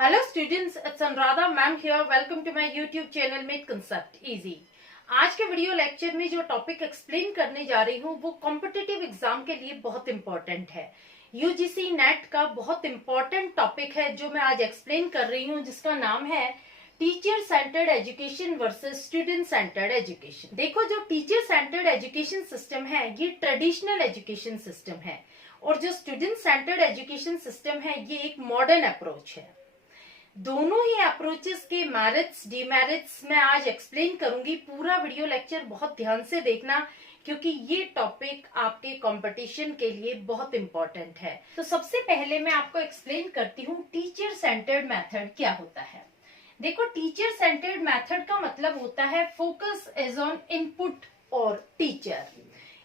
Hello students, it's Anuradha ma'am here. Welcome to my YouTube channel Make Concept Easy. आज के video lecture में जो topic explain करने जा रही हूँ वो कॉम्पिटिटिव एग्जाम के लिए बहुत इंपॉर्टेंट है। यूजीसी नेट का बहुत इंपॉर्टेंट टॉपिक है जो मैं आज एक्सप्लेन कर रही हूँ, जिसका नाम है teacher centred education versus student centred education. देखो, जो टीचर सेंटर्ड एजुकेशन सिस्टम है ये ट्रेडिशनल एजुकेशन सिस्टम है और जो स्टूडेंट सेंटर्ड एजुकेशन सिस्टम है ये एक मॉडर्न अप्रोच है। दोनों ही अप्रोचेस के मेरिट्स डिमेरिट्स मैं आज एक्सप्लेन करूंगी। पूरा वीडियो लेक्चर बहुत ध्यान से देखना क्योंकि ये टॉपिक आपके कंपटीशन के लिए बहुत इंपॉर्टेंट है। तो सबसे पहले मैं आपको एक्सप्लेन करती हूँ टीचर सेंटर्ड मेथड क्या होता है। देखो, टीचर सेंटर्ड मेथड का मतलब होता है फोकस इज ऑन इनपुट और टीचर।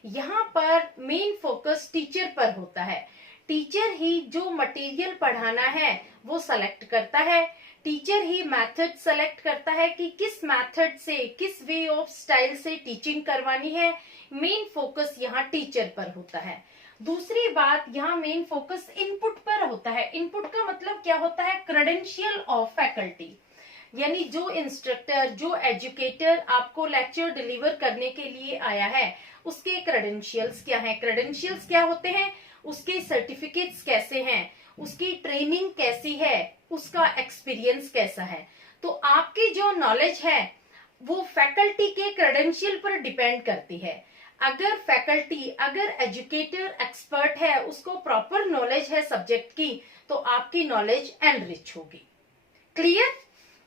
यहाँ पर मेन फोकस टीचर पर होता है। टीचर ही जो मटेरियल पढ़ाना है वो सेलेक्ट करता है, टीचर ही मेथड सेलेक्ट करता है कि किस मेथड से, किस वे ऑफ स्टाइल से टीचिंग करवानी है। मेन फोकस यहाँ टीचर पर होता है। दूसरी बात, यहाँ मेन फोकस इनपुट पर होता है। इनपुट का मतलब क्या होता है? क्रेडेंशियल ऑफ फैकल्टी, यानी जो इंस्ट्रक्टर, जो एजुकेटर आपको लेक्चर डिलीवर करने के लिए आया है उसके क्रेडेंशियल्स क्या हैं। क्रेडेंशियल्स क्या होते हैं? उसके सर्टिफिकेट्स कैसे हैं, उसकी ट्रेनिंग कैसी है, उसका एक्सपीरियंस कैसा है। तो आपकी जो नॉलेज है वो फैकल्टी के क्रेडेंशियल पर डिपेंड करती है। अगर फैकल्टी, अगर एजुकेटर एक्सपर्ट है, उसको प्रॉपर नॉलेज है सब्जेक्ट की, तो आपकी नॉलेज एनरिच होगी। क्लियर?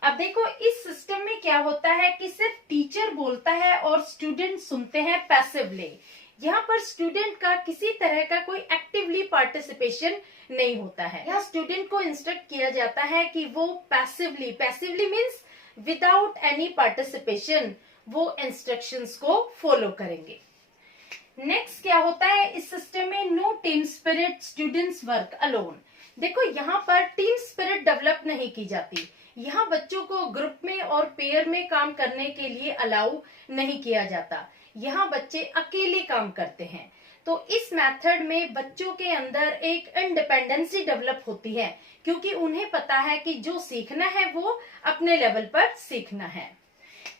अब देखो, इस सिस्टम में क्या होता है कि सिर्फ टीचर बोलता है और स्टूडेंट सुनते हैं पैसिवली। यहाँ पर स्टूडेंट का किसी तरह का कोई एक्टिवली पार्टिसिपेशन नहीं होता है। यहाँ स्टूडेंट को इंस्ट्रक्ट किया जाता है कि वो passively means without any participation वो इंस्ट्रक्शंस को फॉलो करेंगे। नेक्स्ट क्या होता है इस सिस्टम में? No team spirit, students work alone. देखो, यहाँ पर टीम स्पिरिट डेवलप नहीं की जाती। यहाँ बच्चों को ग्रुप में और पेयर में काम करने के लिए अलाउ नहीं किया जाता। यहाँ बच्चे अकेले काम करते हैं। तो इस मेथड में बच्चों के अंदर एक इंडिपेंडेंसी डेवलप होती है क्योंकि उन्हें पता है कि जो सीखना है वो अपने लेवल पर सीखना है।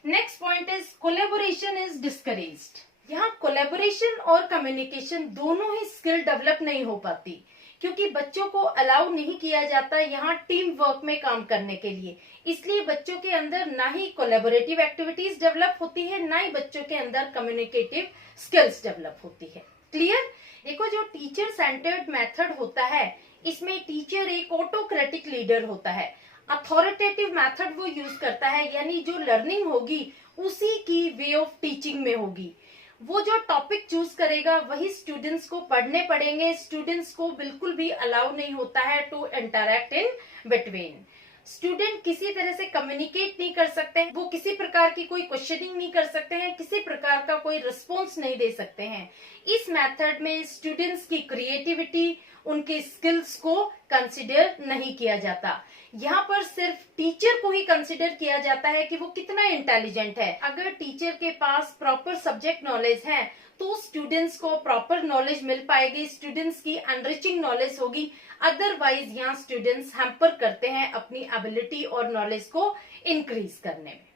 Next point is collaboration is discouraged. यहाँ कोलैबोरेशन और कम्युनिकेशन दोनों ही स्किल डेवलप नहीं हो पाती क्योंकि बच्चों को अलाउ नहीं किया जाता यहाँ टीम वर्क में काम करने के लिए। इसलिए बच्चों के अंदर ना ही कोलैबोरेटिव एक्टिविटीज डेवलप होती है, ना ही बच्चों के अंदर कम्युनिकेटिव स्किल्स डेवलप होती है। क्लियर? देखो, जो टीचर सेंटर्ड मेथड होता है इसमें टीचर एक ऑटोक्रेटिक लीडर होता है। अथॉरिटेटिव मेथड वो यूज करता है, यानी जो लर्निंग होगी उसी की वे ऑफ टीचिंग में होगी। वो जो टॉपिक चूज करेगा वही स्टूडेंट्स को पढ़ने पड़ेंगे। स्टूडेंट्स को बिल्कुल भी अलाउ नहीं होता है to interact in between. Student किसी तरह से कम्युनिकेट नहीं कर सकते हैं, वो किसी प्रकार की कोई क्वेश्चनिंग नहीं कर सकते हैं, किसी प्रकार का कोई रिस्पॉन्स नहीं दे सकते हैं। इस मेथड में स्टूडेंट्स की क्रिएटिविटी, उनके स्किल्स को कंसिडर नहीं किया जाता। यहाँ पर सिर्फ टीचर को ही कंसिडर किया जाता है कि वो कितना इंटेलिजेंट है। अगर टीचर के पास प्रॉपर सब्जेक्ट नॉलेज है तो स्टूडेंट्स को प्रॉपर नॉलेज मिल पाएगी, स्टूडेंट्स की एनरिचिंग नॉलेज होगी। अदरवाइज यहाँ स्टूडेंट्स हैम्पर करते हैं अपनी एबिलिटी और नॉलेज को इंक्रीज करने में।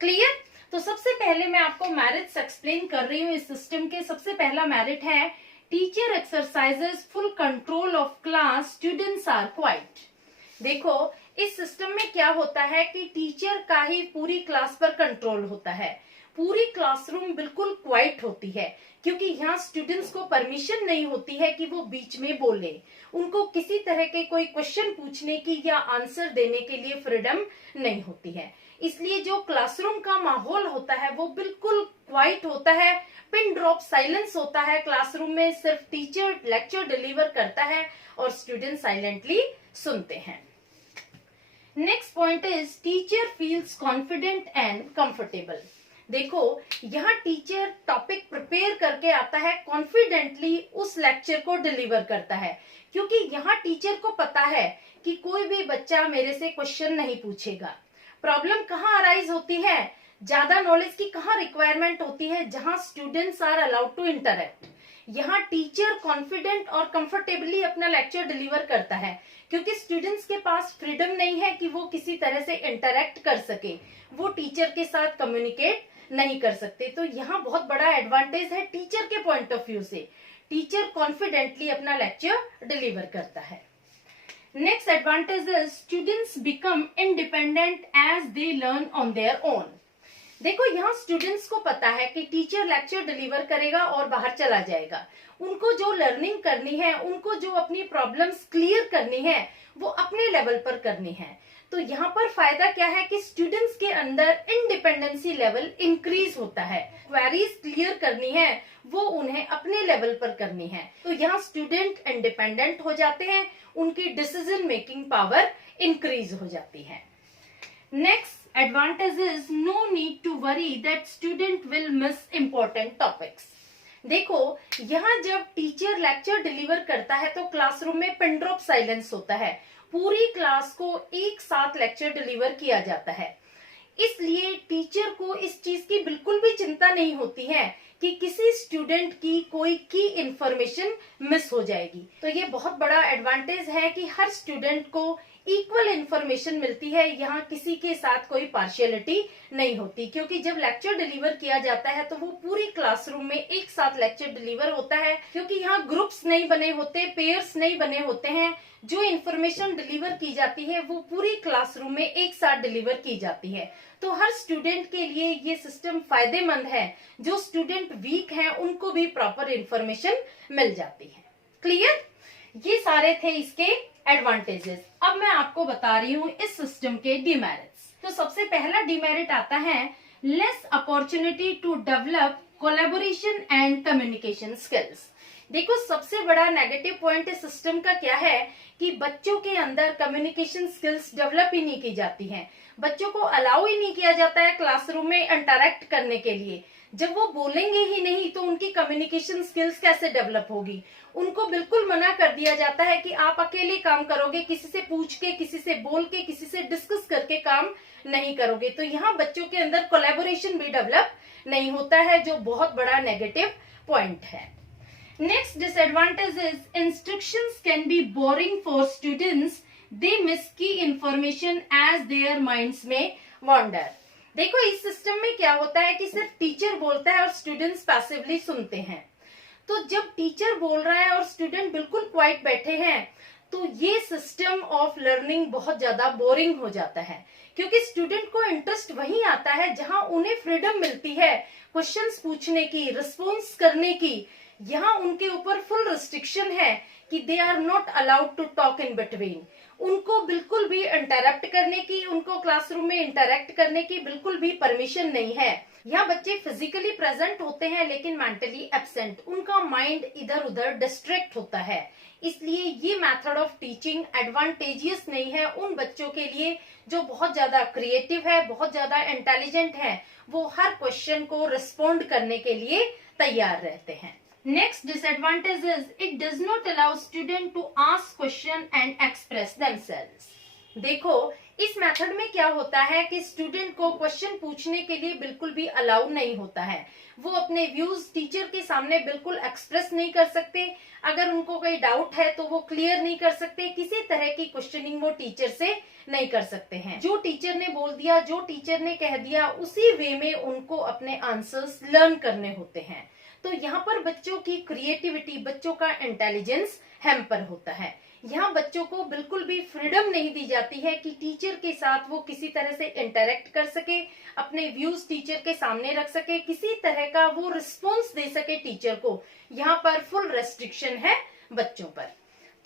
क्लियर? तो सबसे पहले मैं आपको मेरिट्स एक्सप्लेन कर रही हूँ इस सिस्टम के। सबसे पहला मेरिट है teacher exercises full control of class, students are quiet. देखो, इस सिस्टम में क्या होता है कि टीचर का ही पूरी क्लास पर कंट्रोल होता है। पूरी क्लासरूम बिल्कुल क्वाइट होती है क्योंकि यहाँ स्टूडेंट्स को परमिशन नहीं होती है कि वो बीच में बोले। उनको किसी तरह के कोई क्वेश्चन पूछने की या आंसर देने के लिए फ्रीडम नहीं होती है। इसलिए जो क्लासरूम का माहौल होता है वो बिल्कुल क्वाइट होता है। पिन ड्रॉप साइलेंस होता है क्लासरूम में। सिर्फ टीचर लेक्चर डिलीवर करता है और स्टूडेंट साइलेंटली सुनते हैं। Next point is teacher feels confident and comfortable. देखो, यहाँ टीचर टॉपिक प्रिपेयर करके आता है, कॉन्फिडेंटली उस लेक्चर को डिलीवर करता है क्योंकि यहाँ टीचर को पता है कि कोई भी बच्चा मेरे से क्वेश्चन नहीं पूछेगा। प्रॉब्लम कहाँ अराइज होती है? ज्यादा नॉलेज की कहाँ रिक्वायरमेंट होती है? जहां students are allowed to interact. यहाँ टीचर कॉन्फिडेंट और कंफर्टेबली अपना लेक्चर डिलीवर करता है, क्योंकि स्टूडेंट्स के पास फ्रीडम नहीं है कि वो किसी तरह से इंटरेक्ट कर सके, वो टीचर के साथ कम्युनिकेट नहीं कर सकते। तो यहाँ बहुत बड़ा एडवांटेज है टीचर के पॉइंट ऑफ व्यू से, टीचर कॉन्फिडेंटली अपना लेक्चर डिलीवर करता है। Next advantage is students become independent as they learn on their own. देखो यहाँ स्टूडेंट्स को पता है कि टीचर लेक्चर डिलीवर करेगा और बाहर चला जाएगा, उनको जो लर्निंग करनी है, उनको जो अपनी प्रॉब्लम्स क्लियर करनी है, वो अपने लेवल पर करनी है। तो यहाँ पर फायदा क्या है कि स्टूडेंट्स के अंदर इंडिपेंडेंसी लेवल इंक्रीज होता है, क्वेरीज क्लियर करनी है वो उन्हें अपने लेवल पर करनी है। तो यहाँ स्टूडेंट इंडिपेंडेंट हो जाते हैं, उनकी डिसीजन मेकिंग पावर इंक्रीज हो जाती है। Next advantage is no need to worry that student will miss important topics. देखो यहाँ जब टीचर लेक्चर डिलीवर करता है तो क्लासरूम में पिन ड्रॉप साइलेंस होता है, पूरी क्लास को एक साथ लेक्चर डिलीवर किया जाता है, इसलिए टीचर को इस चीज की बिल्कुल भी चिंता नहीं होती है कि किसी स्टूडेंट की कोई की इंफॉर्मेशन मिस हो जाएगी। तो ये बहुत बड़ा एडवांटेज है कि हर स्टूडेंट को इक्वल इंफॉर्मेशन मिलती है, यहाँ किसी के साथ कोई पार्शियलिटी नहीं होती, क्योंकि जब लेक्चर डिलीवर किया जाता है तो वो पूरी क्लासरूम में एक साथ लेक्चर डिलीवर होता है, क्योंकि यहाँ ग्रुप्स नहीं बने होते, पेयर्स नहीं बने होते हैं, जो इंफॉर्मेशन डिलीवर की जाती है वो पूरी क्लासरूम में एक साथ डिलीवर की जाती है। तो हर स्टूडेंट के लिए ये सिस्टम फायदेमंद है, जो स्टूडेंट वीक हैं उनको भी प्रॉपर इंफॉर्मेशन मिल जाती है। क्लियर? ये सारे थे इसके एडवांटेजेस। अब मैं आपको बता रही हूँ इस सिस्टम के डिमेरिट्स। तो सबसे पहला डिमेरिट आता है less opportunity to develop collaboration and communication skills. देखो सबसे बड़ा नेगेटिव पॉइंट इस सिस्टम का क्या है कि बच्चों के अंदर कम्युनिकेशन स्किल्स डेवलप ही नहीं की जाती हैं, बच्चों को अलाउ ही नहीं किया जाता है क्लासरूम में इंटरैक्ट करने के लिए। जब वो बोलेंगे ही नहीं तो उनकी कम्युनिकेशन स्किल्स कैसे डेवलप होगी? उनको बिल्कुल मना कर दिया जाता है कि आप अकेले काम करोगे, किसी से पूछ के, किसी से बोल के, किसी से डिस्कस करके काम नहीं करोगे। तो यहाँ बच्चों के अंदर कोलैबोरेशन भी डेवलप नहीं होता है, जो बहुत बड़ा नेगेटिव पॉइंट है। Next disadvantage is instructions can be boring for students, they miss की इंफॉर्मेशन एज देयर माइंड्स में वॉन्डर। देखो इस सिस्टम में क्या होता है कि सिर्फ टीचर बोलता है और स्टूडेंट्स पैसिवली सुनते हैं। तो जब टीचर बोल रहा है और स्टूडेंट बिल्कुल क्वाइट बैठे हैं तो ये सिस्टम ऑफ लर्निंग बहुत ज्यादा बोरिंग हो जाता है, क्योंकि स्टूडेंट को इंटरेस्ट वहीं आता है जहां उन्हें फ्रीडम मिलती है क्वेश्चंस पूछने की, रिस्पॉन्स करने की। यहाँ उनके ऊपर फुल रिस्ट्रिक्शन है कि they are not allowed to talk in between, उनको बिल्कुल भी इंटरप्ट करने की, उनको क्लासरूम में इंटरैक्ट करने की बिल्कुल भी परमिशन नहीं है। यहाँ बच्चे फिजिकली प्रेजेंट होते हैं लेकिन मेंटली एब्सेंट, उनका माइंड इधर उधर डिस्ट्रैक्ट होता है। इसलिए ये मेथड ऑफ टीचिंग एडवांटेजियस नहीं है उन बच्चों के लिए जो बहुत ज्यादा क्रिएटिव है, बहुत ज्यादा इंटेलिजेंट है, वो हर क्वेश्चन को रिस्पॉन्ड करने के लिए तैयार रहते हैं। Next disadvantage is it does not allow student to ask question and express themselves. देखो इस मेथड में क्या होता है कि स्टूडेंट को क्वेश्चन पूछने के लिए बिल्कुल भी अलाउ नहीं होता है, वो अपने व्यूज टीचर के सामने बिल्कुल एक्सप्रेस नहीं कर सकते, अगर उनको कोई डाउट है तो वो क्लियर नहीं कर सकते, किसी तरह की क्वेश्चनिंग वो टीचर से नहीं कर सकते हैं। जो टीचर ने बोल दिया, जो टीचर ने कह दिया, उसी वे में उनको अपने आंसर्स लर्न करने होते हैं। तो यहाँ पर बच्चों की क्रिएटिविटी, बच्चों का इंटेलिजेंस हैम्पर होता है। यहाँ बच्चों को बिल्कुल भी फ्रीडम नहीं दी जाती है कि टीचर के साथ वो किसी तरह से इंटरेक्ट कर सके, अपने व्यूज टीचर के सामने रख सके, किसी तरह का वो रिस्पॉन्स दे सके टीचर को। यहाँ पर फुल रेस्ट्रिक्शन है बच्चों पर।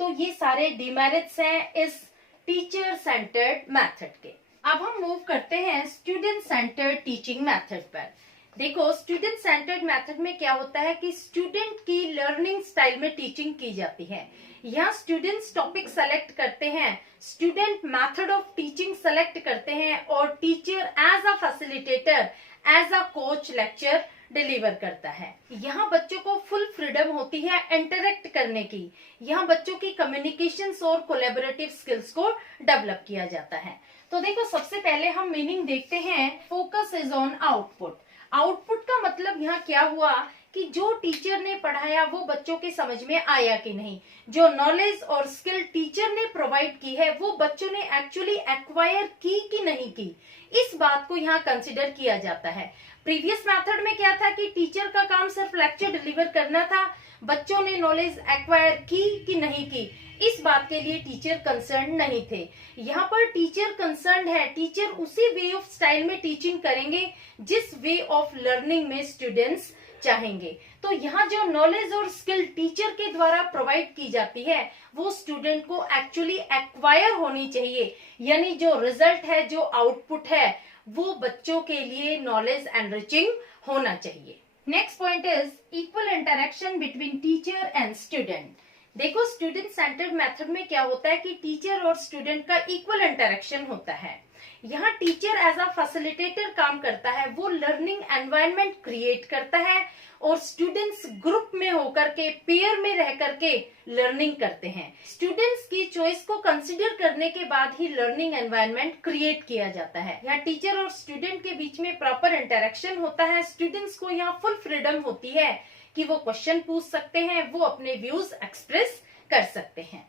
तो ये सारे डिमेरिट्स हैं इस टीचर सेंटर्ड मेथड के। अब हम मूव करते हैं स्टूडेंट सेंटर्ड टीचिंग मेथड पर। देखो स्टूडेंट सेंटर्ड मेथड में क्या होता है कि स्टूडेंट की लर्निंग स्टाइल में टीचिंग की जाती है। यहाँ स्टूडेंट्स टॉपिक सेलेक्ट करते हैं, student method of teaching select करते हैं और teacher as a facilitator, as a coach lecture deliver करता है। यहाँ बच्चों को फुल फ्रीडम होती है इंटरेक्ट करने की। यहाँ बच्चों की कम्युनिकेशंस और कोलैबोरेटिव स्किल्स को डेवलप किया जाता है। तो देखो सबसे पहले हम मीनिंग देखते हैं, focus is on output. Output का मतलब यहाँ क्या हुआ कि जो टीचर ने पढ़ाया वो बच्चों के समझ में आया कि नहीं, जो नॉलेज और स्किल टीचर ने प्रोवाइड की है वो बच्चों ने एक्चुअली एक्वायर की कि नहीं की, इस बात को यहाँ कंसिडर किया जाता है। प्रीवियस मेथड में क्या था कि टीचर का काम सिर्फ लेक्चर डिलीवर करना था, बच्चों ने नॉलेज एक्वायर की कि नहीं की, इस बात के लिए टीचर कंसर्न नहीं थे। यहाँ पर टीचर कंसर्न है, टीचर उसी वे ऑफ स्टाइल में टीचिंग करेंगे जिस वे ऑफ लर्निंग में स्टूडेंट्स चाहेंगे। तो यहाँ जो नॉलेज और स्किल टीचर के द्वारा प्रोवाइड की जाती है वो स्टूडेंट को एक्चुअली एक्वायर होनी चाहिए, यानी जो रिजल्ट है, जो आउटपुट है वो बच्चों के लिए नॉलेज एनरिचिंग होना चाहिए। Next point is equal interaction between teacher and student. देखो स्टूडेंट सेंटर्ड मेथड में क्या होता है कि टीचर और स्टूडेंट का इक्वल इंटरेक्शन होता है। यहाँ टीचर एज अ फैसिलिटेटर काम करता है, वो लर्निंग एनवायरनमेंट क्रिएट करता है और स्टूडेंट्स ग्रुप में होकर के, पेयर में रह करके लर्निंग करते हैं। स्टूडेंट्स की चॉइस को कंसिडर करने के बाद ही लर्निंग एनवायरनमेंट क्रिएट किया जाता है। यहाँ टीचर और स्टूडेंट के बीच में प्रॉपर इंटरेक्शन होता है। स्टूडेंट्स को यहाँ फुल फ्रीडम होती है कि वो क्वेश्चन पूछ सकते हैं, वो अपने व्यूज एक्सप्रेस कर सकते हैं।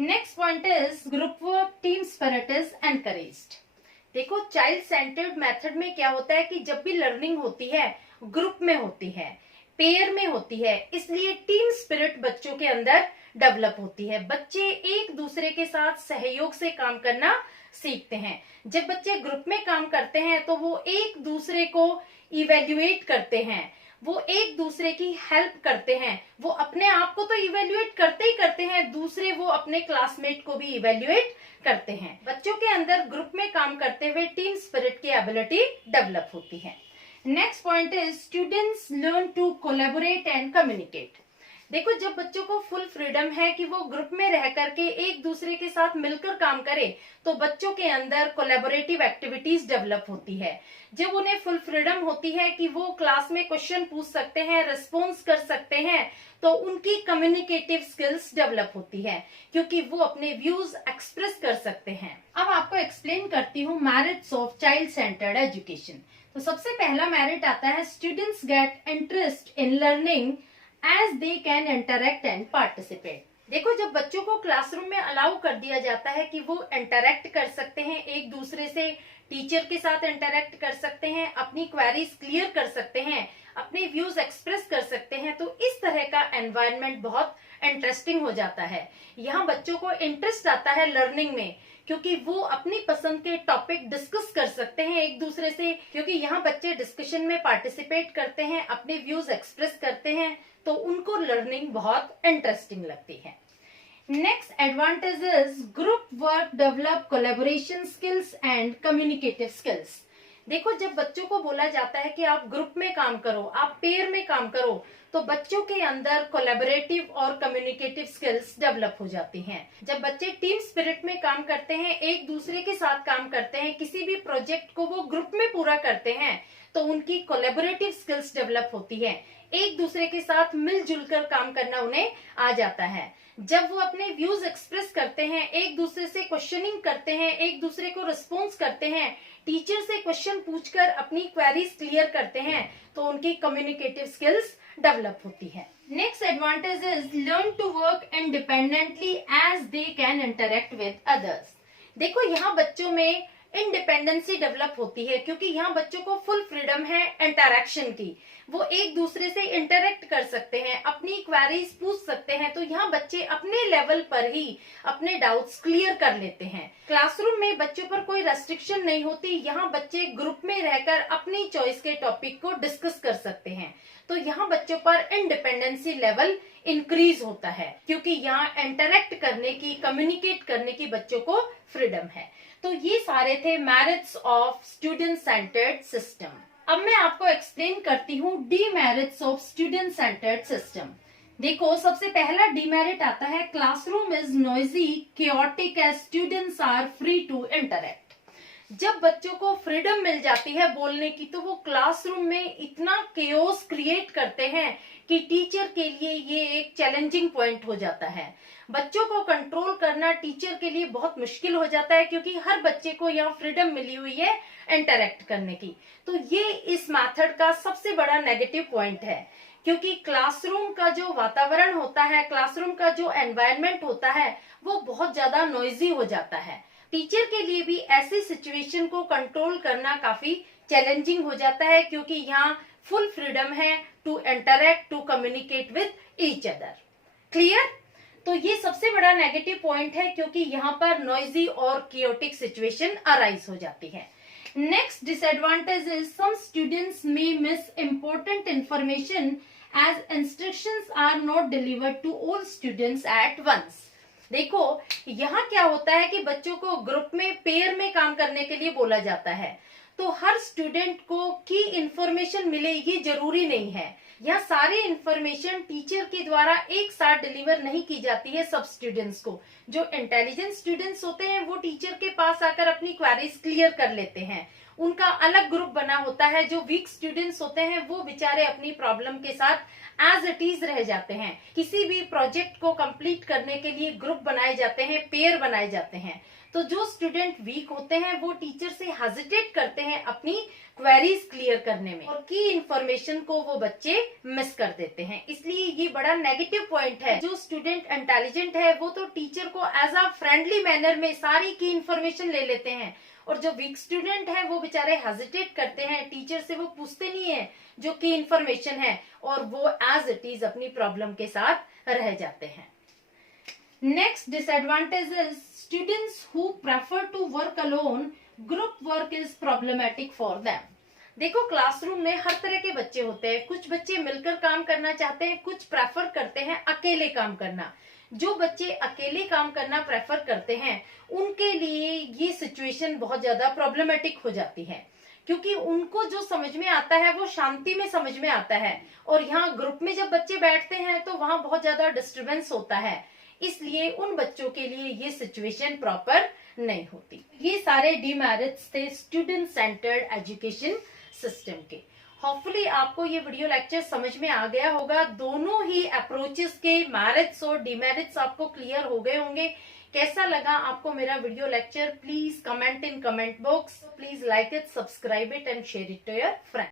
Next point is group work, team spirit is encouraged. देखो चाइल्ड सेंटर्ड मेथड में क्या होता है कि जब भी लर्निंग होती है ग्रुप में होती है, पेयर में होती है, इसलिए टीम स्पिरिट बच्चों के अंदर डेवलप होती है। बच्चे एक दूसरे के साथ सहयोग से काम करना सीखते हैं। जब बच्चे ग्रुप में काम करते हैं तो वो एक दूसरे को इवेल्युएट करते हैं, वो एक दूसरे की हेल्प करते हैं। वो अपने आप को तो इवेल्युएट करते ही करते हैं, दूसरे वो अपने क्लासमेट को भी इवेल्युएट करते हैं। बच्चों के अंदर ग्रुप में काम करते हुए टीम स्पिरिट की एबिलिटी डेवलप होती है। Next point is students learn to collaborate and communicate. देखो जब बच्चों को फुल फ्रीडम है कि वो ग्रुप में रह करके एक दूसरे के साथ मिलकर काम करे तो बच्चों के अंदर कोलैबोरेटिव एक्टिविटीज डेवलप होती है। जब उन्हें फुल फ्रीडम होती है कि वो क्लास में क्वेश्चन पूछ सकते हैं, रिस्पॉन्स कर सकते हैं, तो उनकी कम्युनिकेटिव स्किल्स डेवलप होती है क्योंकि वो अपने व्यूज एक्सप्रेस कर सकते हैं। अब आपको एक्सप्लेन करती हूँ merits of child centred education. तो सबसे पहला मेरिट आता है students gate interest in learning as they can interact and participate। देखो जब बच्चों को क्लासरूम में अलाउ कर दिया जाता है कि वो इंटरेक्ट कर सकते हैं, एक दूसरे से टीचर के साथ इंटरेक्ट कर सकते हैं, अपनी क्वेरीज क्लियर कर सकते हैं, अपने व्यूज एक्सप्रेस कर सकते हैं, तो इस तरह का एनवायरनमेंट बहुत इंटरेस्टिंग हो जाता है। यहाँ बच्चों को इंटरेस्ट आता है लर्निंग में क्योंकि वो अपनी पसंद के टॉपिक डिस्कस कर सकते हैं एक दूसरे से, क्योंकि यहाँ बच्चे डिस्कशन में पार्टिसिपेट करते हैं, अपने व्यूज एक्सप्रेस करते हैं, तो उनको लर्निंग बहुत इंटरेस्टिंग लगती है। Next advantage is group work develop collaboration skills and communicative skills. देखो जब बच्चों को बोला जाता है कि आप ग्रुप में काम करो, आप पेयर में काम करो, तो बच्चों के अंदर कोलैबोरेटिव और कम्युनिकेटिव स्किल्स डेवलप हो जाती हैं। जब बच्चे टीम स्पिरिट में काम करते हैं, एक दूसरे के साथ काम करते हैं, किसी भी प्रोजेक्ट को वो ग्रुप में पूरा करते हैं, तो उनकी कोलैबोरेटिव स्किल्स डेवलप होती है। एक दूसरे के साथ मिलजुल कर काम करना उन्हें आ जाता है। जब वो अपने व्यूज एक्सप्रेस करते हैं, एक दूसरे से क्वेश्चनिंग करते हैं, एक दूसरे को रिस्पॉन्स करते हैं, टीचर से क्वेश्चन पूछकर अपनी क्वेरीज क्लियर करते हैं, तो उनकी कम्युनिकेटिव स्किल्स डेवलप होती है। Next advantage is learn to work independently as they can interact with others. देखो यहाँ बच्चों में इंडिपेंडेंसी डेवलप होती है क्योंकि यहाँ बच्चों को फुल फ्रीडम है इंटरेक्शन की, वो एक दूसरे से इंटरेक्ट कर सकते हैं, अपनी क्वेरीज पूछ सकते हैं, तो यहाँ बच्चे अपने लेवल पर ही अपने डाउट्स क्लियर कर लेते हैं। क्लासरूम में बच्चों पर कोई रेस्ट्रिक्शन नहीं होती, यहाँ बच्चे ग्रुप में रहकर अपनी चॉइस के टॉपिक को डिस्कस कर सकते हैं, तो यहाँ बच्चों पर इंडिपेंडेंसी लेवल इंक्रीज होता है क्योंकि यहाँ इंटरेक्ट करने की, कम्युनिकेट करने की बच्चों को फ्रीडम है। तो ये सारे थे merits of student centered system. अब मैं आपको एक्सप्लेन करती हूँ demerits of student centered system. देखो सबसे पहला डीमेरिट आता है classroom is noisy chaotic as students are free to interact. जब बच्चों को फ्रीडम मिल जाती है बोलने की तो वो क्लासरूम में इतना केओस क्रिएट करते हैं कि टीचर के लिए ये एक चैलेंजिंग पॉइंट हो जाता है। बच्चों को कंट्रोल करना टीचर के लिए बहुत मुश्किल हो जाता है क्योंकि हर बच्चे को यहाँ फ्रीडम मिली हुई है इंटरेक्ट करने की। तो ये इस मेथड का सबसे बड़ा नेगेटिव पॉइंट है क्योंकि क्लासरूम का जो वातावरण होता है, क्लासरूम का जो एनवायरनमेंट होता है, वो बहुत ज्यादा नॉइजी हो जाता है। टीचर के लिए भी ऐसी सिचुएशन को कंट्रोल करना काफी चैलेंजिंग हो जाता है, क्योंकि यहाँ फुल फ्रीडम है to interact, to communicate with each other. Clear? तो ये सबसे बड़ा नेगेटिव पॉइंट है, क्योंकि यहाँ पर नॉइजी और कियोटिक सिचुएशन अराइज हो जाती है। Next disadvantage is some students may miss important information as instructions are not delivered to all students at once. देखो, यहाँ क्या होता है कि बच्चों को ग्रुप में, पेयर में काम करने के लिए बोला जाता है, तो हर स्टूडेंट को की इंफॉर्मेशन मिले ये जरूरी नहीं है। यह सारी इंफॉर्मेशन टीचर के द्वारा एक साथ डिलीवर नहीं की जाती है सब स्टूडेंट्स को। जो इंटेलिजेंट स्टूडेंट्स होते हैं वो टीचर के पास आकर अपनी क्वेरीज क्लियर कर लेते हैं, उनका अलग ग्रुप बना होता है। जो वीक स्टूडेंट्स होते हैं वो बेचारे अपनी प्रॉब्लम के साथ एज इट इज रह जाते हैं। किसी भी प्रोजेक्ट को कंप्लीट करने के लिए ग्रुप बनाए जाते हैं, पेयर बनाए जाते हैं। तो जो स्टूडेंट वीक होते हैं वो टीचर से हेजिटेट करते हैं अपनी क्वेरीज क्लियर करने में, और की इंफॉर्मेशन को वो बच्चे मिस कर देते हैं। इसलिए ये बड़ा नेगेटिव पॉइंट है। जो स्टूडेंट इंटेलिजेंट है वो तो टीचर को एज अ फ्रेंडली मैनर में सारी की इंफॉर्मेशन ले लेते हैं, और जो वीक स्टूडेंट है वो बेचारे हेजिटेट करते हैं, टीचर से वो पूछते नहीं है जो की इंफॉर्मेशन है, और वो एज इट इज अपनी प्रॉब्लम के साथ रह जाते हैं। Next disadvantage is students who prefer to work alone, group work is problematic for them। देखो, क्लासरूम में हर तरह के बच्चे होते हैं। कुछ बच्चे मिलकर काम करना चाहते हैं, कुछ प्रेफर करते हैं अकेले काम करना। जो बच्चे अकेले काम करना प्रेफर करते हैं उनके लिए ये सिचुएशन बहुत ज्यादा प्रॉब्लमेटिक हो जाती है, क्योंकि उनको जो समझ में आता है वो शांति में समझ में आता है, और यहाँ ग्रुप में जब बच्चे बैठते हैं तो वहां बहुत ज्यादा डिस्टर्बेंस होता है। इसलिए उन बच्चों के लिए ये सिचुएशन प्रॉपर नहीं होती। ये सारे डीमेरिट्स थे स्टूडेंट सेंटर्ड एजुकेशन सिस्टम के। होपफुली आपको ये वीडियो लेक्चर समझ में आ गया होगा। दोनों ही अप्रोचेस के मेरिट्स और डीमेरिट्स आपको क्लियर हो गए होंगे। कैसा लगा आपको मेरा video lecture? Please comment in comment box. Please like it, subscribe it and share it to your friends.